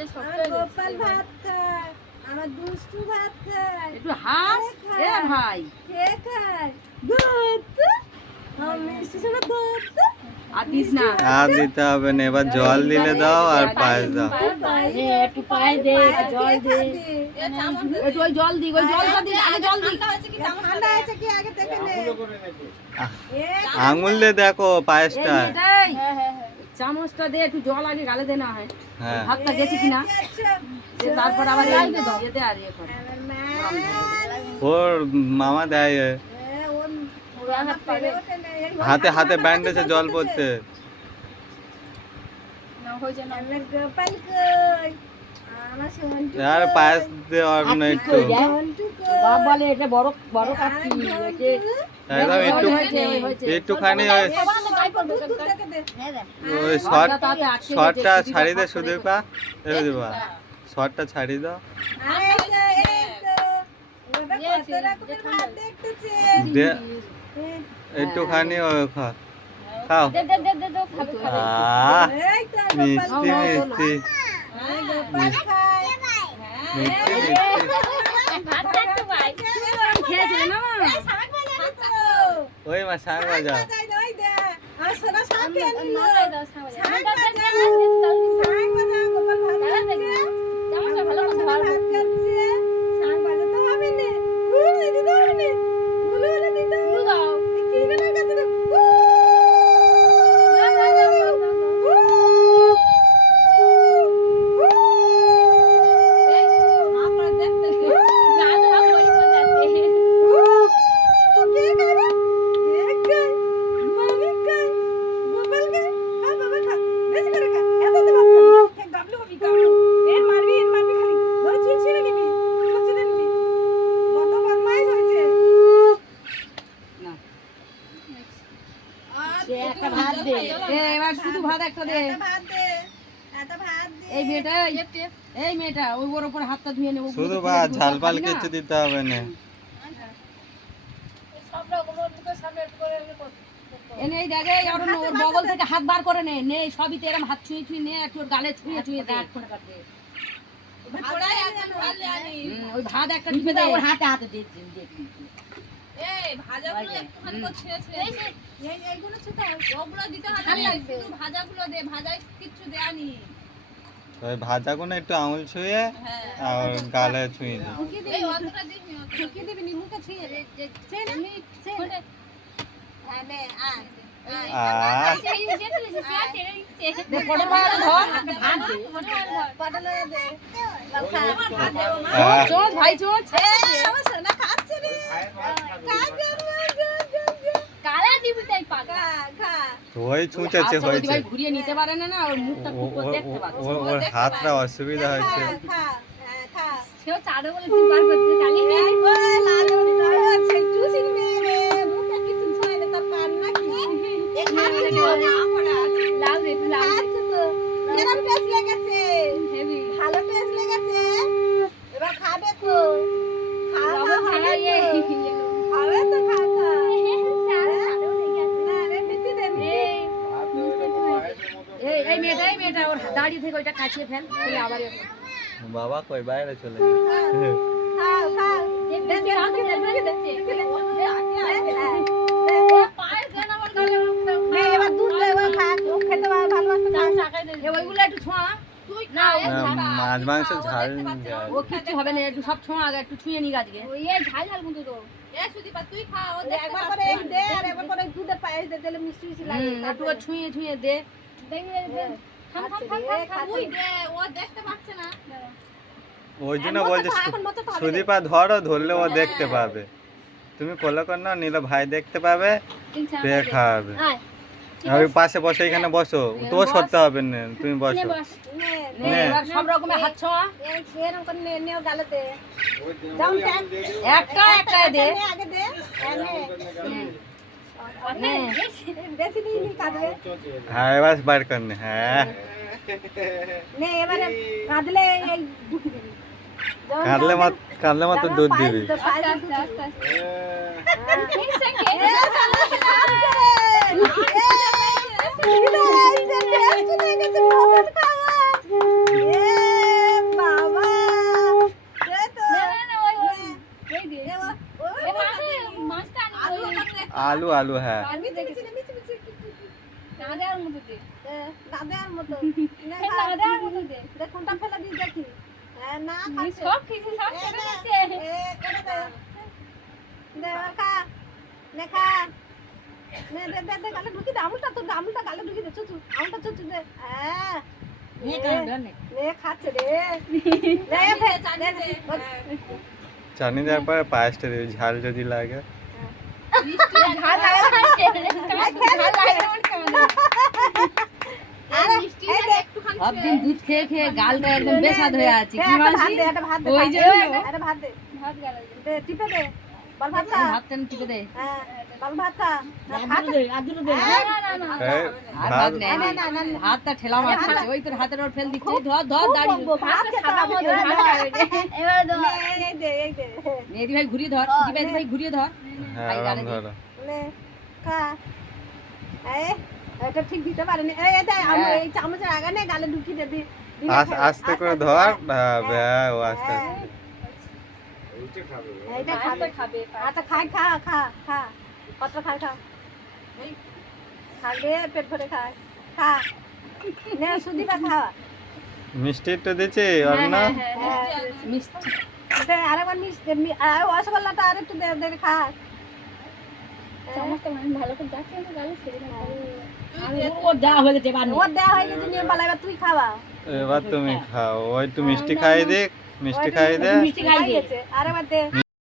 গোপাল ভাত খায়, আমার দুষ্টু ভাত খায়। একটু হাস এ ভাই। কে খায়? দুধ। আমার মিষ্টি সোনা দুধ। আর দিস না। আর দিতে হবে না, এবার জল দিলে দাও আর পায়েস দাও। একটু পায়ে দে, জল দে। একটু ওই জল দি, ওই জলটা দি, আগে জল দি। ঠান্ডা আছে কি আগে দেখে নে। আঙুল দিয়ে দেখো পায়েসটা। চামচটা দে, একটু জল আগে গালে দে না হয়। হ্যাঁ ভাতটা গেছে কিনা তারপর আবার এতে আর ইয়ে করে। ওর মামা দেয় হাতে হাতে ব্যান্ডেজে জল পড়তে। গোপাল কই? আমার সোনটু আর পায়েস দেওয়ার না একটু বাপ বলে এটা বড় বড় কাকি, একদম একটু একটুখানি ওই ওই শর্টটা ছাড়ি দে সুদীপা, সুদীপা শর্টটা ছাড়ি দাও। একটুখানি খাও খাও। মিষ্টি মিষ্টি ওই মা শাক ভাজা এবার শুধু ভাত একটা দে। এই মেয়েটা এই মেয়েটা ওই ওর উপর হাতটা ধুয়ে নেবো। শুধু ভাত, ঝাল পাল কিছু দিতে হবে না। এনে এই দেখে ওর বগল থেকে হাত বার করে নে, নে সবই তো এরকম হাত ছুঁয়ে ছুঁয়ে নে, একটু ওর গালে ছুঁয়ে ছুঁয়ে দে। ওই ভাত একটা টিপে দে, ওর হাতে হাতে দে। এই ভাজাগুলো একটুখানি করে ছেড়ে ছেড়ে এইগুলো ছেড়ে ওগুলো দিতে হবে না, শুধু ভাজাগুলো দে, ভাজা কিচ্ছু দেয়ানি। ওই ভাজাগুলো একটু আঙুল ছুঁয়ে আর গালে ছুঁয়ে দে। এই অতটা দিবি, কি দিবি? নিমুকে ছুঁয়ে দে। হ্যাঁ নে আ পটল ভাজা ধর, ভাত দে। পটল দে। চোচ ভাই চোচ। আমার সোনা খাচ্ছে রে। কালা দিবি তাই পাগা খা ওই ছুঁচেছে হয়েছে, ভাই ঘুরিয়ে নিতে পারে না, না ওর মুখটা খুব দেখতে পাচ্ছে। ওর হাতটা অসুবিধা হয়েছে। খা হ্যাঁ খা। সেও চাড়ো বলে তুই বার করছিস কালি এই মেয়েটা ওর দাঁড়িয়ে থেকে ওইটা কাছিয়ে ফেল, তাহলে আবার বাবা কই বাইরে চলে গেছে। ওইগুলো একটু ছোঁয়া। মাছ মাংস ঝাল ও কিচ্ছু হবে না, একটু সব ছোঁয়া আগে, একটু ছুঁয়ে নি গাছকে। ঝাল ঝাল কিন্তু তো সুদীপা তুই খা, ও একবার করে দে আর একবার করে দুধে পায়েস দে, দিলে মিষ্টি মিষ্টি লাগে। একটু ছুঁয়ে ছুঁয়ে দে। তুই দে, ও দেখতে পাচ্ছে না। ওই জন্য বলছে সুদীপা ধরো, ধরলে ও দেখতে পাবে। তুমি কোলে কর না, নিলে ভাই দেখতে পাবে, পেয়ে খাওয়াবে। আর ওই পাশে বসে, এখানে বসো, তো সরতে হবে না, তুমি বসো। এবার সব রকমের হাত ছোঁয়া। এরকম করে নেও গালেতে। একটা একটা দে। আগে দে। বেশি দিই কাঁদবে। হ্যাঁ এবার বার করনে। হ্যাঁ নে এবারে কাঁদলে এই ঢুকি দিবি। কাঁদলে মাত্র দুধ দিবি। ঠিক আছে আলু আলু হ্যাঁ আর মিচি মিচি নে, মিচি মিচি না দেওয়ার মতো দে না দেওয়ার মতো নে না খা দেওয়ার মতো দে দে কোনটা ফেলে দিস দেখি না আমি খাচ্ছে সব কিছু সব এ কেটে না, দিচ্ছে করে দে দে আর খা নে খা নে দে দে দে গালে ঢুকি দে আমুলটা গালে ঢুকি দে চুচু আমুলটা চুচু দে হ্যাঁ নে কান ধর নে নে খাচ্ছে রে নে ফে চানি দে চানি দেওয়ার পরে পায়েসটা দিবি ঝাল যদি লাগে ঝাল লাগে না ঝাল লাগে না আরে মিষ্টি এই দে একটুখানি সবদিন দুধ খেয়ে খেয়ে গালটা একদম বেসাদ হয়ে আছে কি একটা ভাত মাসি দে একটা ভাত দে ওই ভাত জন্য। দে, একটা ভাত দে ভাত গালা দে টিপে দে বল ভাত খা ভাত তেন টিপে দে হ্যাঁ বল ভাত খা না, ভাত দে আদুরে দে হ্যাঁ, না না না এই আর ভাত ভাত নেই না, না, না, না। হাতটা ঠেলা মারছে ওই তোর হাতের ওর ফেল দিচ্ছে ধর ধর দাঁড়িয়ে ভাত খেতে সাদা হবে, মতো এবারে ভাত দে। খাবে এবারে দাও এই দে এই দে মেহেদি ভাই ঘুরিয়ে ধর দিবাই ভাই ঘুরিয়ে ধর হ্যাঁ ওরম ধরো নে খা এই এটা ঠিক দিতে পারেনি এই এই দে এই চামচের আগে নে গালে ঢুকি দে দিলে আস্তে করে ধর ও আস্তে হ্যাঁ। আস্তে এইটা খাবে খাবে খাবে আচ্ছা খাই খা খা খা কত খাই খা খাবে পেট ভরে খায় খা নে সুদিবা খা মিষ্টি একটু দিচ্ছি ওর না মিষ্টি দে আরেকবার মিষ্টি রসগোল্লাটা আর একটু দে দে খা সমস্ত মানুষ ভালো করে যাচ্ছে না গালে ছেড়ে দাও ওর দেওয়া হয়ে গেছে এবার নে। ওর দেওয়া হয়ে গেছে নিয়ে পালা এবার তুই খাওয়া এবার তুমি খাও ওই একটু মিষ্টি খাই দে মিষ্টি খাই দে মিষ্টি খাই দে গেছে আরেকবার দে